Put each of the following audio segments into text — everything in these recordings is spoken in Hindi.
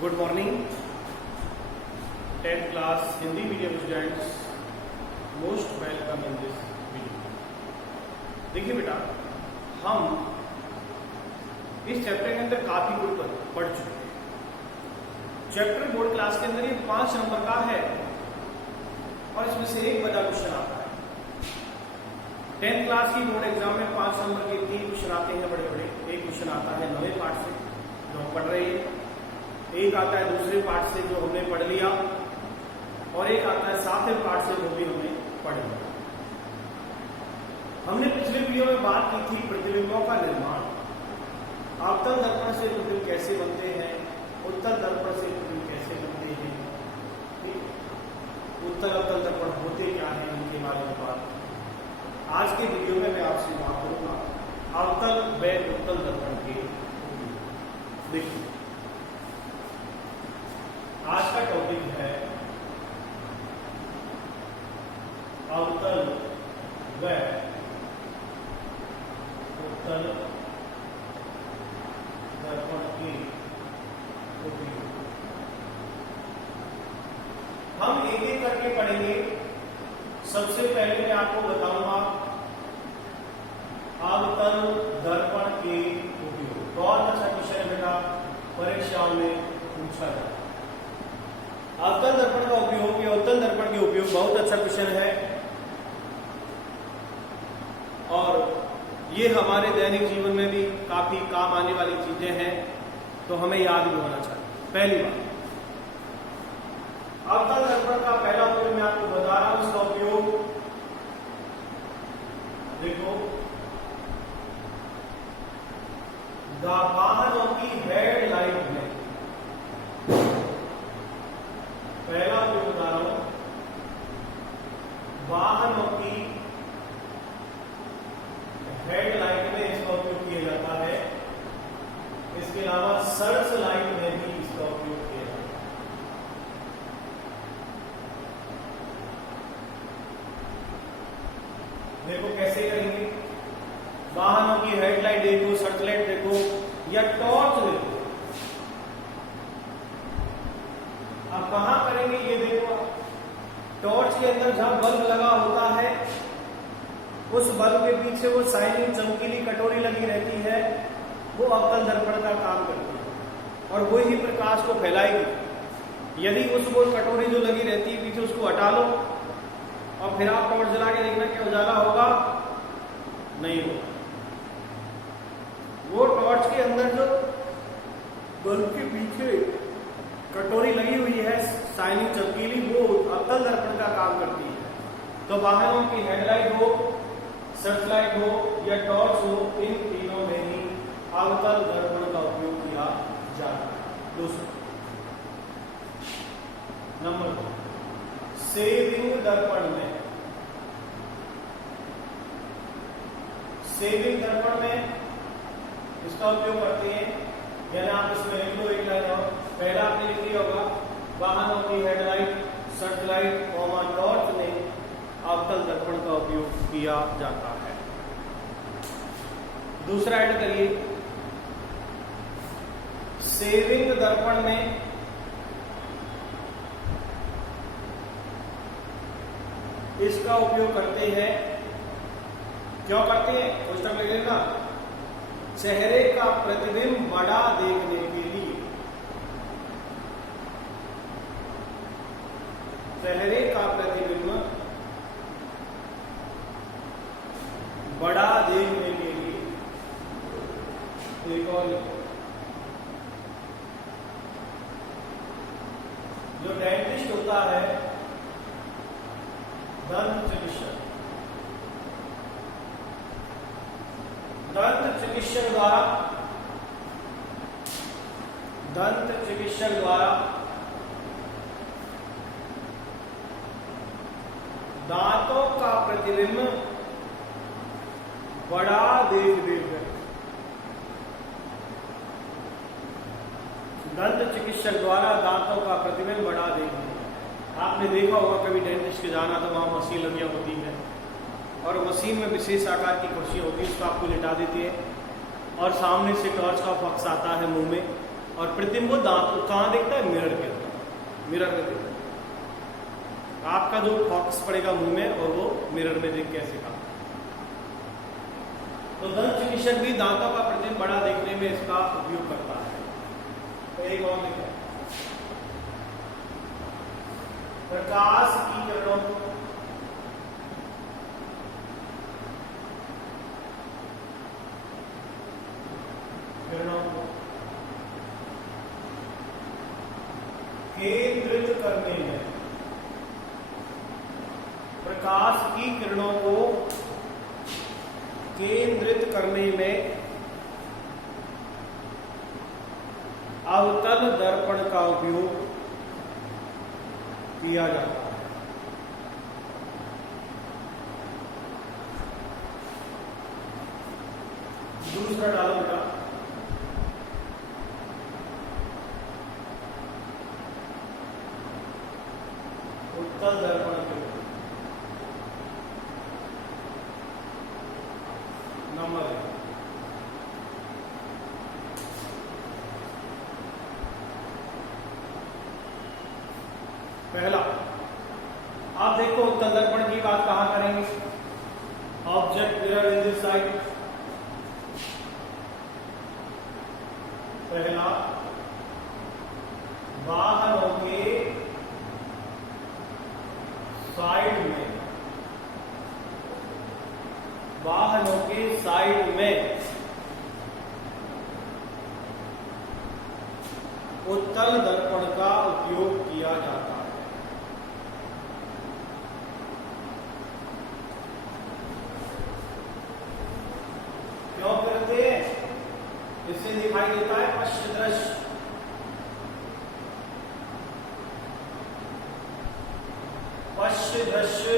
Good morning 10th class Hindi medium students, most welcome in this video. देखिए बेटा, हम इस चैप्टर के अंदर काफी कुछ पढ़ चुके हैं। चैप्टर बोर्ड क्लास के अंदर ये 5 नंबर का है और इसमें से एक बड़ा क्वेश्चन आता है। 10th क्लास की बोर्ड एग्जाम में 5 नंबर के 3 क्वेश्चन आते हैं बड़े बड़े। एक क्वेश्चन आता है 9वें पार्ट से जो हम पढ़ रहे हैं, एक आता है दूसरे पार्ट से जो हमने पढ़ लिया, और एक आता है 7वें पार्ट से जो भी हमने पढ़ लिया। हमने पिछले वीडियो में बात की थी प्रतिबिंबों का निर्माण। अवतल दर्पण से प्रतिबिंब कैसे बनते हैं, उत्तल दर्पण से प्रतिबिंब कैसे बनते हैं, उत्तल अवतल दर्पण होते क्या है, उनके बारे में बात। आज के वीडियो में मैं आपसे बात करूंगा अवतल व उत्तल दर्पण के। देखिए, आज का टॉपिक है अवतल व उत्तल दर्पण के उपयोग। हम एक एक करके पढ़ेंगे। सबसे पहले मैं आपको बताऊंगा अवतल दर्पण के उपयोग। बहुत अच्छा क्वेश्चन है बेटा, परीक्षाओं में पूछा जाता है। अवतल दर्पण का उपयोग या उत्तल दर्पण के उपयोग बहुत अच्छा क्वेश्चन है और ये हमारे दैनिक जीवन में भी काफी काम आने वाली चीजें हैं, तो हमें याद भी होना चाहिए। पहली बात, अवतल दर्पण का पहला उपयोग मैं आपको बता रहा हूं। उसका उपयोग देखो, वाहनों की हेडलाइट में। पहला उपयोग बता रहा हूं, वाहनों की हेडलाइट में इसका उपयोग किया जाता है। इसके अलावा सर्च लाइट में भी इसका उपयोग किया जाता है। देखो कैसे करेंगे। वाहनों की हेडलाइट देखो, सर्च लाइट देखो या टॉर्च देखो। अब कहां करेंगे ये देखो। टॉर्च के अंदर जहां बल्ब लगा होता है, उस बल्ब के पीछे वो शाइनिंग चमकीली कटोरी लगी रहती है, वो अवतल दर्पण का काम करती है और वो ही प्रकाश को फैलाएगी। यदि उस वो कटोरी जो लगी रहती है पीछे, उसको हटा लो और फिर आप टॉर्च जला के देखना क्या उजाला होगा? नहीं होगा। वो टॉर्च के अंदर जो बल्ब के पीछे कटोरी लगी हुई है शाइनिंग चमकीली, वो अवतल दर्पण का काम करती है। तो वाहनों की हेडलाइट हो, सर्च लाइट हो या टॉर्च हो, इन तीनों में ही अवतल दर्पण का उपयोग किया जाता है। दूसरा नंबर 2, सेविंग दर्पण में। सेविंग दर्पण में इसका उपयोग करते हैं, यानी आप इसमें लिख लो एक लाइन और। पहला आपने लिख लिया होगा, वाहनों की हेडलाइट, सर्च लाइट, टॉर्च में अवतल दर्पण का उपयोग किया जाता है। दूसरा ऐड करिए, सेविंग दर्पण में इसका उपयोग करते हैं। क्यों करते हैं? पुस्तक में लिखना, चेहरे का प्रतिबिंब बड़ा देखने के लिए। चेहरे का प्रतिबिंब बड़ा देखने के लिए। एक और जो डेंटिस्ट होता है, दंत चिकित्सक, दंत चिकित्सक द्वारा दांतों का प्रतिबिंब बड़ा देखने के। दंत चिकित्सक द्वारा दांतों का प्रतिबिंब बड़ा देखने। आपने देखा होगा कभी डेंटिस्ट के जाना तो वहां मशीन लगी होती है और मशीन में विशेष आकार की कुर्सी होती है, उसको आपको लिटा देती है और सामने से टॉर्च का फक्स आता है मुंह में और प्रतिबिंब दांत को कहां दिखता है? मिरर के अंदर, मिरर में दिखता है। आपका जो फोकस पड़ेगा मुंह में और वो मिरर में देख कैसे काम। तो दंत चिकित्सक भी दांतों का प्रतिबिंब बड़ा देखने में इसका उपयोग करता है। तो एक और देखो, प्रकाश की किरणों को केंद्रित करने में, प्रकाश की किरणों को केंद्रित करने में अवतल दर्पण का उपयोग किया जाता है। दूसरा डालो बेटा, उत्तल दर्पण के नंबर है। पहला, आप देखो उत्तल दर्पण की बात कहां करेंगे? Object mirror in this side. पहला, वाहनों के साइड में, वाहनों के साइड में उत्तल दर्पण का उपयोग किया जाता है। क्यों करते हैं? इससे दिखाई देता है पश्च दृश्य। पश्च दृश्य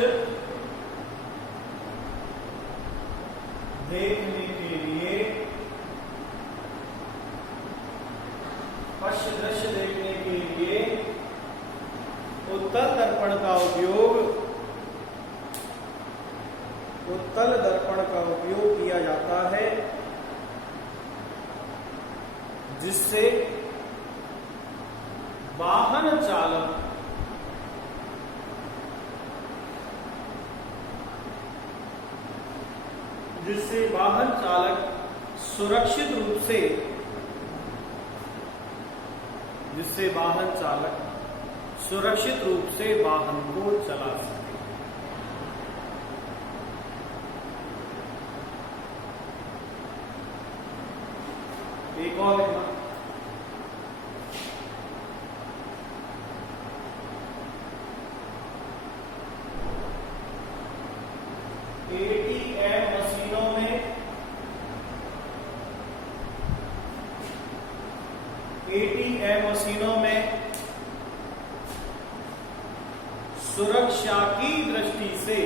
देखने के लिए, पश्च दृश्य देखने के लिए उत्तल दर्पण का उपयोग, उत्तल दर्पण का उपयोग किया जाता है, जिससे वाहन चालक सुरक्षित रूप से, जिससे वाहन चालक सुरक्षित रूप से वाहन को चला सके। एक और एटीएम मशीनों में, एटीएम मशीनों में सुरक्षा की दृष्टि से,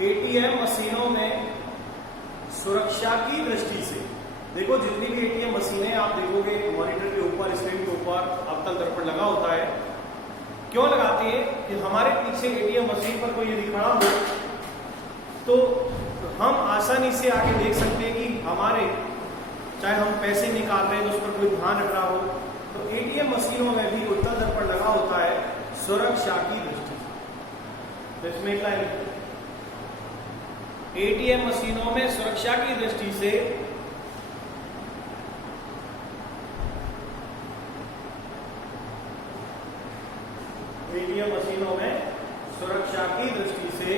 एटीएम मशीनों में सुरक्षा की दृष्टि से, देखो जितनी भी एटीएम मशीनें आप देखोगे मॉनिटर के ऊपर, स्क्रीन के ऊपर अवतल दर्पण लगा होता है। क्यों लगाते हैं? कि हमारे पीछे एटीएम मशीन पर कोई यदि खड़ा हो तो हम आसानी से आगे देख सकते हैं कि हमारे, चाहे हम पैसे निकाल रहे हैं तो उस पर कोई ध्यान रख रहा हो। तो एटीएम मशीनों में भी उत्तल दर्पण लगा होता है सुरक्षा की दृष्टि से। तो इसमें क्या है? एटीएम मशीनों में सुरक्षा की दृष्टि से एटीएम मशीनों में सुरक्षा की दृष्टि से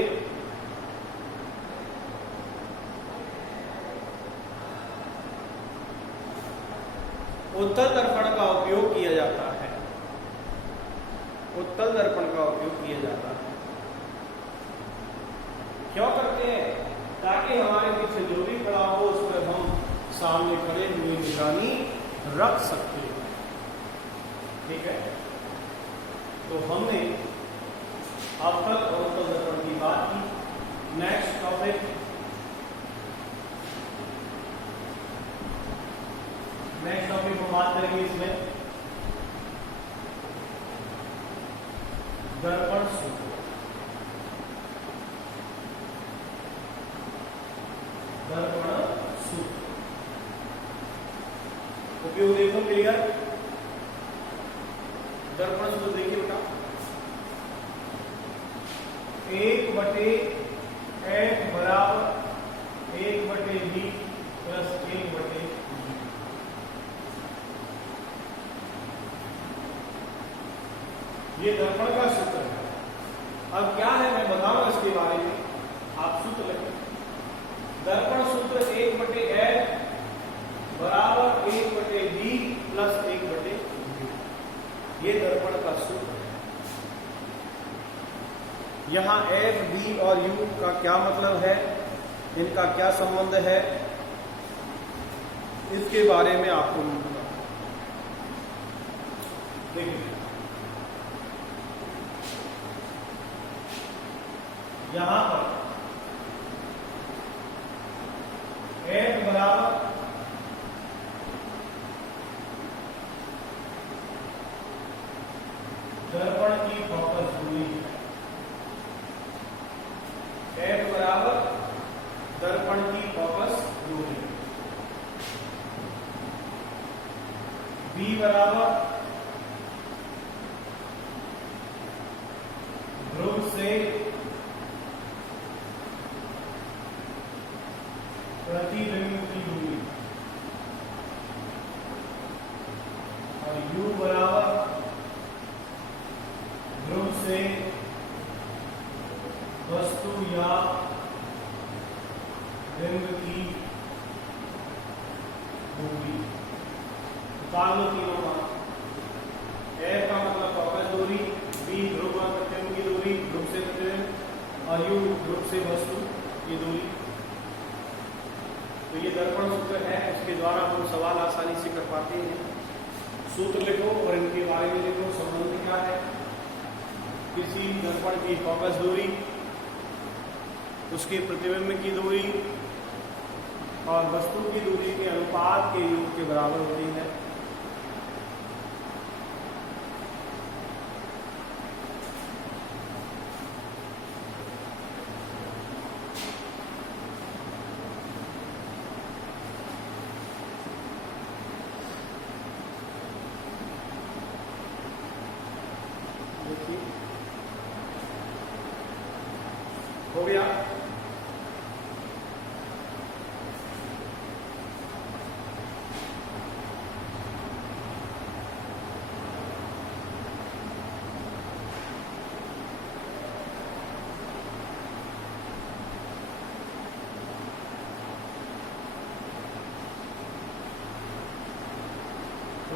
उत्तल दर्पण का उपयोग किया जाता है, उत्तल दर्पण का उपयोग किया जाता है। क्यों करते हैं? ताकि हमारे पीछे जो भी खड़ा हो उस पर हम सामने खड़े हुए निगरानी रख सकते हैं। ठीक है, तो हमने अवतल और उत्तल दर्पण की बात की। नेक्स्ट टॉपिक, नेक्स्ट टॉपिक हम बात करेंगे इसमें दर्पण सूत्र। उपयोग देखो क्लियर। दर्पण सूत्र देखिए बेटा, 1/f बराबर 1/b प्लस 1/g। ये दर्पण का सूत्र है। अब क्या है मैं बताऊंगा इसके बारे में, आप सूत्र लिखें। दर्पण सूत्र 1/f बराबर 1/b प्लस 1/u। ये दर्पण का सूत्र है। यहां f, b और u का क्या मतलब है, इनका क्या संबंध है, इसके बारे में आपको बताऊंगा। देखिए यहां पर f बराबर दर्पण की फोकस दूरी है। f बराबर दर्पण की फोकस दूरी। b बराबर ध्रुव से प्रतिबिंब की दूरी और u बराबर ध्रुव से वस्तु या बिंब की दूरी। निकाल लो तीनों का। f का मतलब फोकस दूरी, b ध्रुव प्रतिबिंब की दूरी, ध्रुव से प्रतिबिंब, और u ध्रुव से वस्तु की दूरी। तो ये दर्पण सूत्र है, उसके द्वारा हम सवाल आसानी से कर पाते हैं। सूत्र लिखो और इनके बारे में लिखो, संबंध क्या है। किसी दर्पण की फोकस दूरी, उसके प्रतिबिंब की दूरी और वस्तु की दूरी के अनुपात के योग के बराबर होती है। हो गया।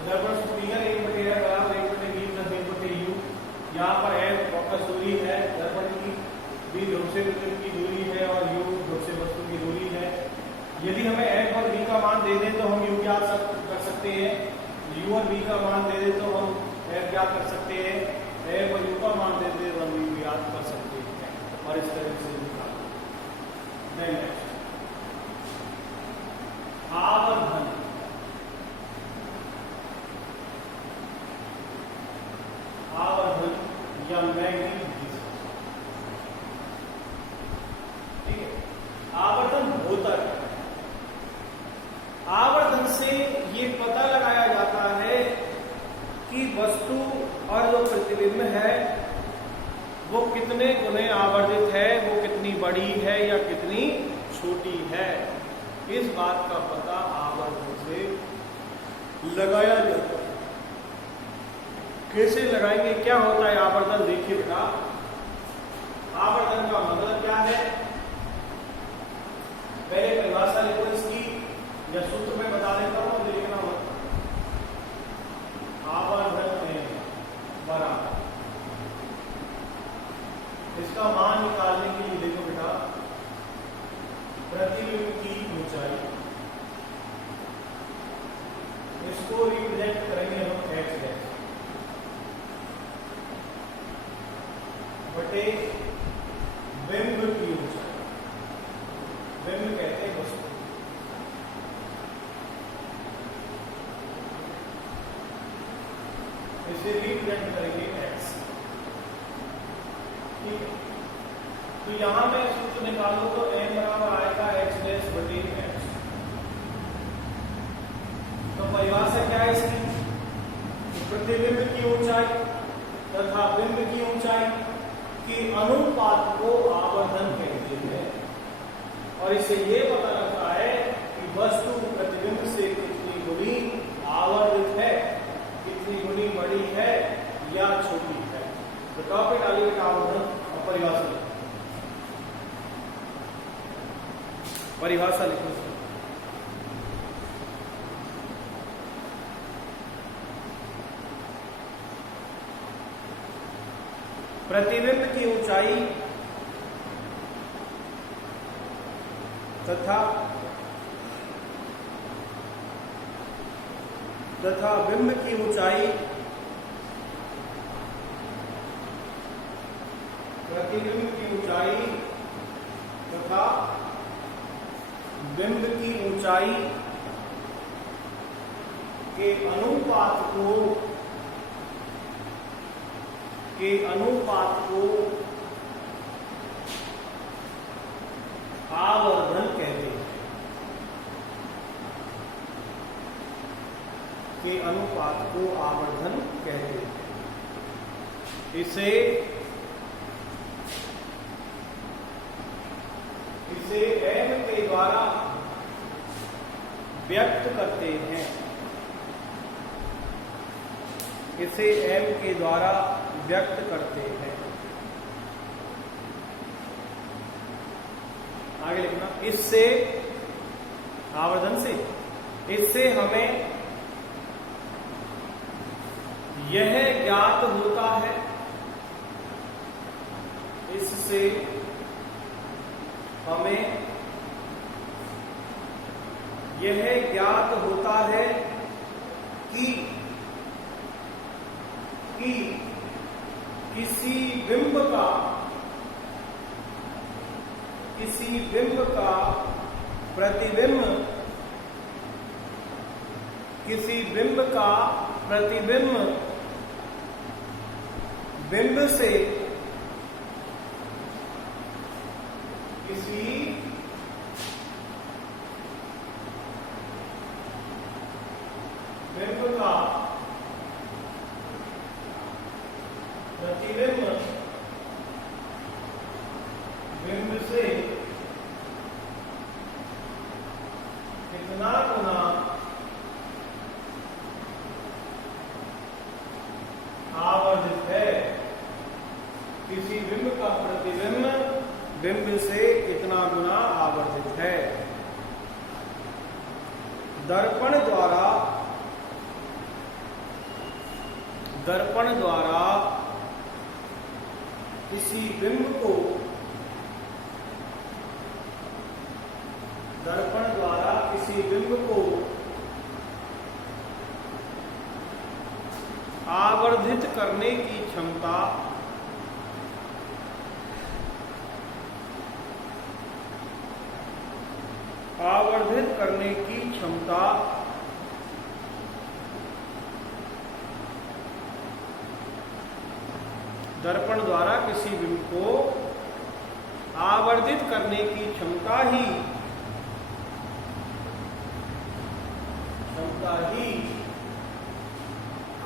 दर्पण सूत्र 1/f बराबर 1/b प्लस 1/u। यहाँ पर f फोकस दूरी है दर्पण की, b ध्रुव से प्रतिबिंब की दूरी है और u ध्रुव से वस्तु की दूरी है। यदि हमें f और b का मान दे दें तो हम u ज्ञात कर सकते हैं। u और b का मान दे दें तो हम f ज्ञात कर सकते हैं। f और u का मान दे दें तो हम u ज्ञात कर सकते हैं और इस तरह से निकाल। आवर्धन, आवर्धन या मैग्नीट्यूड, ठीक है। आवर्धन होता है। आवर्धन से ये पता लगाया जाता है कि वस्तु और जो प्रतिबिंब है वो कितने गुने आवर्धित है, वो कितनी बड़ी है या कितनी छोटी है। इस बात का पता आवर्धन से लगाया जाता है। कैसे लगाएंगे, क्या होता है आवर्धन, देखिए बेटा। आवर्धन का मतलब क्या है, पहले परिभाषा लिखो इसकी, या सूत्र में बता देता हूं, देखना मत। आवर्धन है बराबर, इसका मान निकालने के लिए देखो बेटा, प्रतिबिंब की ऊंचाई, इसको रिप्रेजेंट करेंगे हम x डैश बटे बिंब की ऊंचाई। बिंब कहते हैं वस्तु, इसे रिप्रेजेंट करेंगे x, ठीक है। तो यहां मैं सूत्र निकालूं तो m बराबर आएगा x डैश बटे x तो परिभाषा क्या है इसकी? प्रतिबिंब की ऊंचाई तथा बिंब की ऊंचाई के अनुपात को आवर्धन कहते हैं। और इससे ये पता लगता है कि वस्तु प्रतिबिंब से कितनी गुनी आवर्धित है, कितनी गुनी बड़ी है या छोटी है। तो टॉपिक डालिए आवर्धन और परिभाषा लिखो। परिभाषा लिखो। प्रतिबिंब की ऊंचाई तथा बिंब की ऊंचाई, प्रतिबिंब की ऊंचाई तथा बिंब की ऊंचाई के अनुपात को आवर्धन कहते हैं। के अनुपात को आवर्धन कहते हैं। इसे m के द्वारा व्यक्त करते हैं। इसे m के द्वारा व्यक्त करते हैं। आगे लिखना, इससे आवर्धन से, इससे हमें यह ज्ञात होता है, इससे हमें यह ज्ञात होता है कि किसी बिंब का प्रतिबिंब, किसी बिंब का प्रतिबिंब बिंब से, किसी बिंब का प्रतिबिंब बिंब से कितना गुना आवर्धित है। किसी बिंब का प्रतिबिंब बिंब से कितना गुना आवर्धित है। दर्पण द्वारा किसी बिंब को, दर्पण द्वारा किसी बिंब को आवर्धित करने की क्षमता, आवर्धित करने की क्षमता दर्पण द्वारा किसी बिंब को आवर्धित करने की क्षमता ही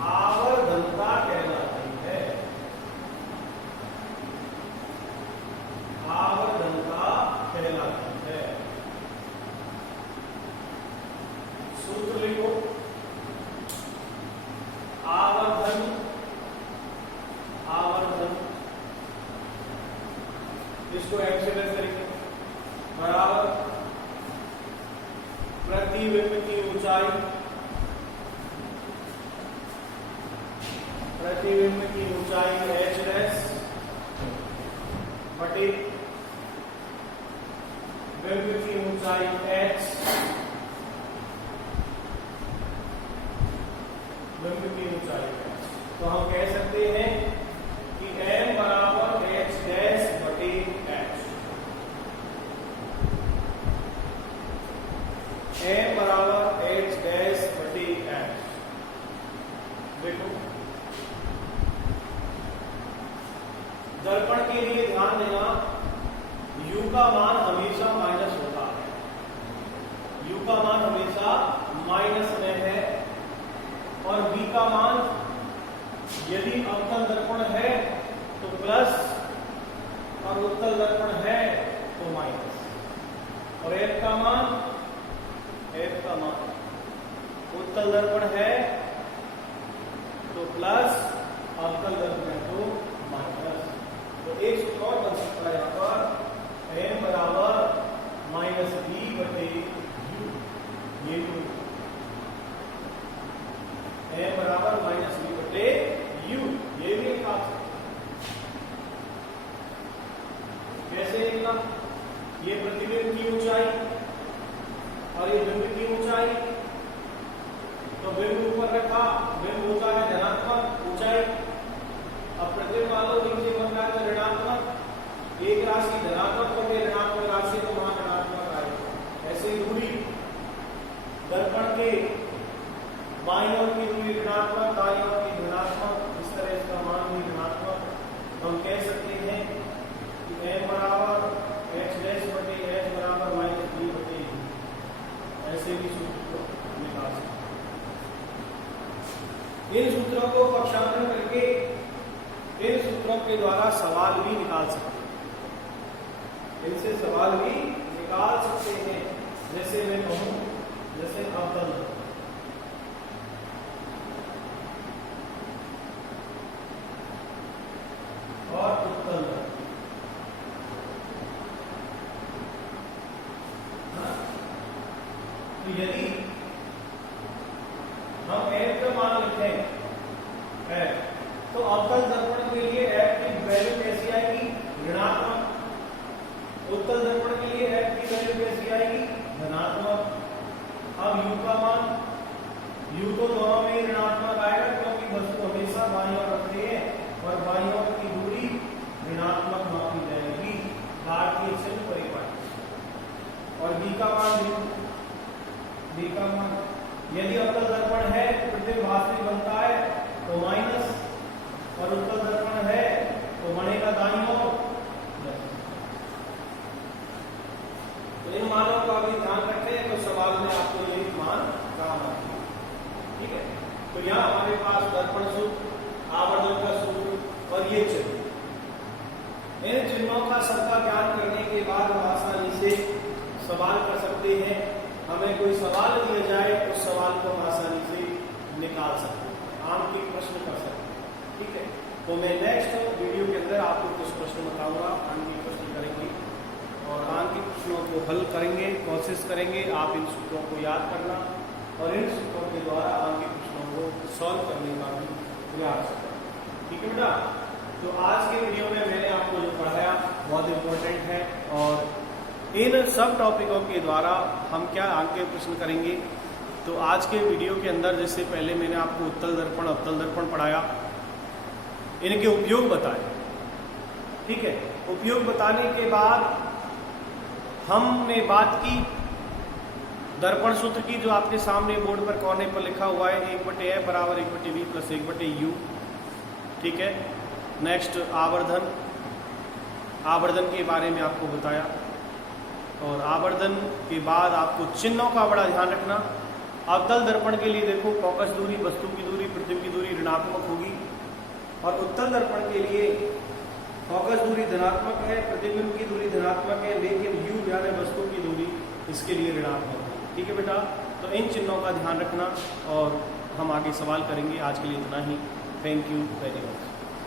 आवर्धनता कहलाती है। आवर्धनता कहलाती है। सूत्र लिखो, आवर्धन इसको एक्सप्रेस करेंगे बराबर प्रतिबिंब की ऊंचाई, प्रतिबिंब की ऊंचाई h डैश बटे बिंब की ऊंचाई h, बिंब की ऊंचाई h। तो हम कह सकते हैं कि m बराबर h डैश बटे h, m बराबर h डैश बटे h। देखो दर्पण के लिए ध्यान देना, u का मान हमेशा माइनस होता है। u का मान हमेशा माइनस में है यदि अवतल दर्पण है तो प्लस और उत्तल दर्पण है तो माइनस। और f का मान उत्तल दर्पण है तो प्लस, अवतल दर्पण है तो माइनस। तो एक सूत्र और बन सकता है यहाँ पर n बराबर माइनस बी बटे यू, ये n बराबर माइनस बी बटे यू, ये भी लिखा सकते। कैसे लिखना? ये प्रतिबिंब की ऊंचाई और ये बिंब की ऊंचाई, तो बिंब ऊपर रखा, बिंब होता है धनात्मक ऊंचाई, अब प्रतिबिंब वालों नीचे बन रहा है ऋणात्मक, एक राशि धनात्मक होगी, ऋणात्मक राशि तो वहां ऋणात्मक आएगा। ऐसे ही दूरी दर्पण के बाईं ओर की दूरी ऋणात्मक, दाईं ओर की धनात्मक, इस तरह इसका मान भी ऋणात्मक। हम कह सकते हैं कि n बराबर x डैश बटे h बराबर माइनस b बटे u, ऐसे भी सूत्र को निकाल सकते हैं। इन सूत्रों को पक्षांतरण करके इन सूत्रों के द्वारा सवाल भी निकाल सकते हैं, इनसे सवाल भी निकाल सकते हैं। जैसे मैं कहूं, जैसे अवतल और उत्तल, तो यदि हम f का मान लिखें f, तो अवतल दर्पण के लिए f की वैल्यू कैसी आएगी? ऋणात्मक। उत्तल दर्पण के लिए f की वैल्यू कैसी आएगी? धनात्मक। अब u का मान, u तो दोनों में ही ऋणात्मक आएगा क्योंकि वस्तु हमेशा बाईं ओर रखते हैं और बाईं ओर की दूरी ऋणात्मक मापी जाएगी भारतीय चिन्ह परिपाटी। और b का मान, b का मान यदि अवतल दर्पण है तो प्रतिबिंब वास्तविक बनता है तो माइनस, और उत्तल दर्पण है तो बनेगा दाईं ओर प्लस। तो इन मानों का भी ध्यान रखें तो सवाल में आपको ये मान काम आएगा। ठीक है, तो यहाँ हमारे पास दर्पण सूत्र, आवर्धन का सूत्र और ये चिन्ह, इन चिन्हों का सबका ज्ञान करने के बाद हम आसानी से सवाल कर सकते हैं। हमें कोई सवाल दिया जाए उस सवाल को हम आसानी से निकाल सकते हैं, आंकिक प्रश्न कर सकते हैं। ठीक है, तो मैं नेक्स्ट वीडियो के अंदर आपको कुछ प्रश्न बताऊंगा, आंकिक प्रश्न करेंगे और आंकिक प्रश्नों को हल करेंगे, कोशिश करेंगे आप इन सूत्रों को याद करना और इन सूत्रों के द्वारा आंकिक प्रश्नों को सॉल्व करने का भी प्रयास करना। ठीक है बेटा, तो आज के वीडियो में मैंने आपको जो पढ़ाया बहुत इंपॉर्टेंट है और इन सब टॉपिकों के द्वारा हम क्या आंकिक प्रश्न करेंगे। तो आज के वीडियो के अंदर जैसे पहले मैंने आपको उत्तल दर्पण, अवतल दर्पण पढ़ाया, इनके उपयोग बताए। ठीक है, उपयोग बताने के बाद हमने बात की दर्पण सूत्र की, जो आपके सामने बोर्ड पर कोने पर लिखा हुआ है, 1/f बराबर 1/v प्लस 1/u। ठीक है, नेक्स्ट आवर्धन के बारे में आपको बताया और आवर्धन के बाद आपको चिन्हों का बड़ा ध्यान रखना। अवतल दर्पण के लिए देखो फोकस दूरी, वस्तु की दूरी, प्रतिबिंब की दूरी ऋणात्मक होगी और उत्तल दर्पण के लिए फोकस दूरी धनात्मक है, प्रतिबिंब की दूरी धनात्मक है, लेकिन u यानी वस्तु की दूरी इसके लिए ऋणात्मक है। ठीक है बेटा, तो इन चिन्हों का ध्यान रखना और हम आगे सवाल करेंगे। आज के लिए इतना ही। Thank you very much.